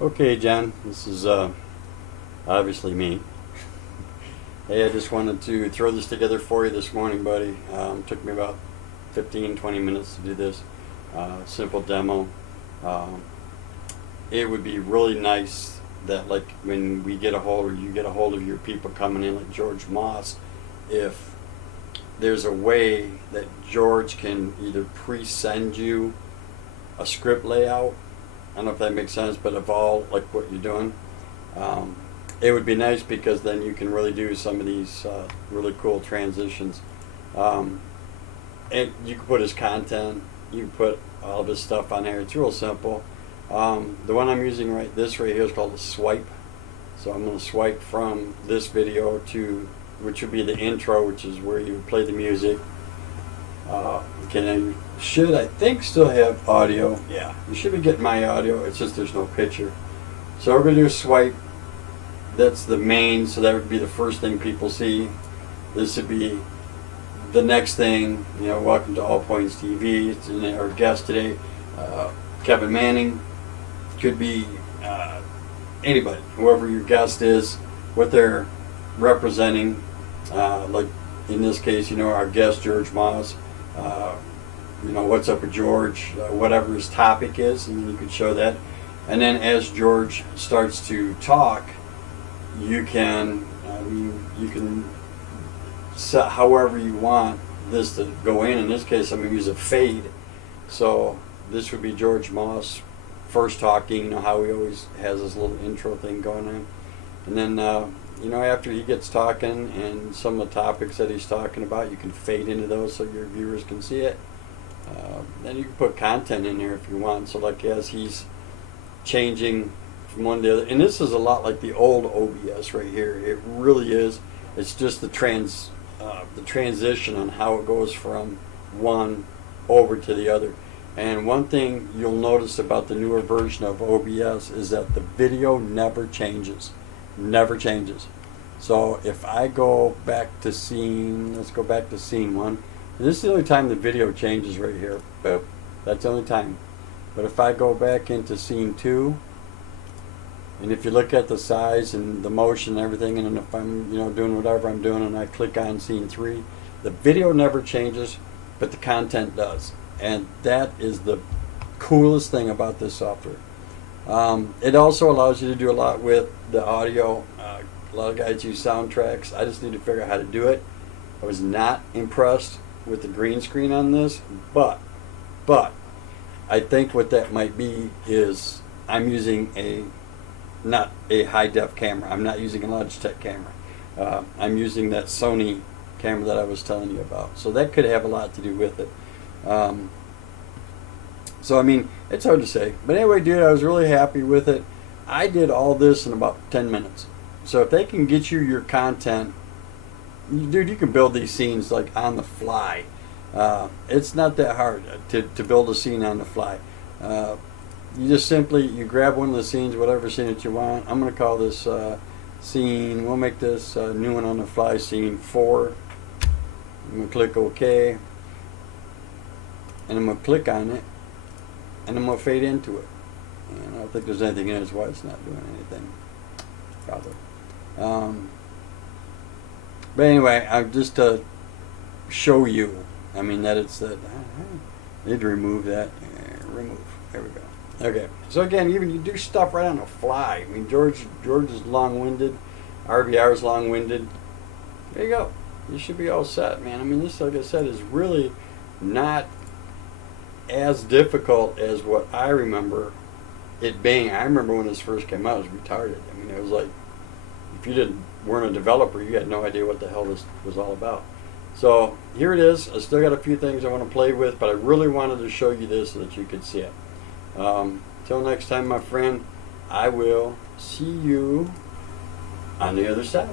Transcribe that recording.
Okay, John, this is obviously me. Hey, I just wanted to throw this together for you this morning, buddy. Took me about 15-20 minutes to do this simple demo. It would be really nice that, like, when we get a hold, or you get a hold of your people coming in, like George Moss, if there's a way that George can either pre-send you a script layout, I don't know if that makes sense, but of all like what you're doing, it would be nice, because then you can really do some of these really cool transitions. And you can put his content, you can put all of his stuff on there. It's real simple. The one I'm using this right here is called a swipe. So I'm going to swipe from this video to, which would be the intro, which is where you play the music. Okay, should, I think, still have audio. Yeah, you should be getting my audio. It's just there's no picture. So we're going to do a swipe. That's the main, so that would be the first thing people see. This would be the next thing. You know, welcome to All Points TV. It's our guest today, Kevin Manning. Could be anybody, whoever your guest is, what they're representing. Like in this case, you know, our guest George Moss. You know, what's up with George, whatever his topic is, and you could show that. And then as George starts to talk, you can set however you want this to go in. In this case, I'm going to use a fade. So this would be George Moss first talking, you know how he always has this little intro thing going on. And then, you know, after he gets talking and some of the topics that he's talking about, you can fade into those so your viewers can see it. Then you can put content in there if you want. So like as he's changing from one to the other, and this is a lot like the old OBS right here. It really is. It's just the transition on how it goes from one over to the other. And one thing you'll notice about the newer version of OBS is that the video never changes. Never changes. So if I go back to scene, let's go back to scene 1. And this is the only time the video changes right here. Boop. That's the only time. But if I go back into scene 2, and if you look at the size and the motion and everything, and if I'm, you know, doing whatever I'm doing, and I click on scene 3, the video never changes, but the content does. And that is the coolest thing about this software. It also allows you to do a lot with the audio. A lot of guys use soundtracks. I just need to figure out how to do it. I was not impressed with the green screen on this, but I think what that might be is I'm using not a high-def camera. I'm not using a Logitech camera. I'm using that Sony camera that I was telling you about. So that could have a lot to do with it. So I mean, it's hard to say. But anyway, dude, I was really happy with it. I did all this in about 10 minutes. So if they can get you your content, dude, you can build these scenes like on the fly. It's not that hard to build a scene on the fly. You just simply, you grab one of the scenes, whatever scene that you want. I'm going to call this scene, we'll make this new one on the fly, scene 4. I'm going to click OK. And I'm going to click on it. And I'm going to fade into it. And I don't think there's anything in it, that's why it's not doing anything. Probably. But anyway, I'm just to show you, I mean, that it's that, I need to remove that. Remove. There we go. Okay. So again, even you do stuff right on the fly. I mean, George is long-winded. RBR is long-winded. There you go. You should be all set, man. I mean, this, like I said, is really not as difficult as what I remember it being. I remember when this first came out, it was retarded. I mean, it was like, if you weren't a developer, you had no idea what the hell this was all about. So here it is. I still got a few things I want to play with, but I really wanted to show you this so that you could see it. Till next time, my friend, I will see you on the other side.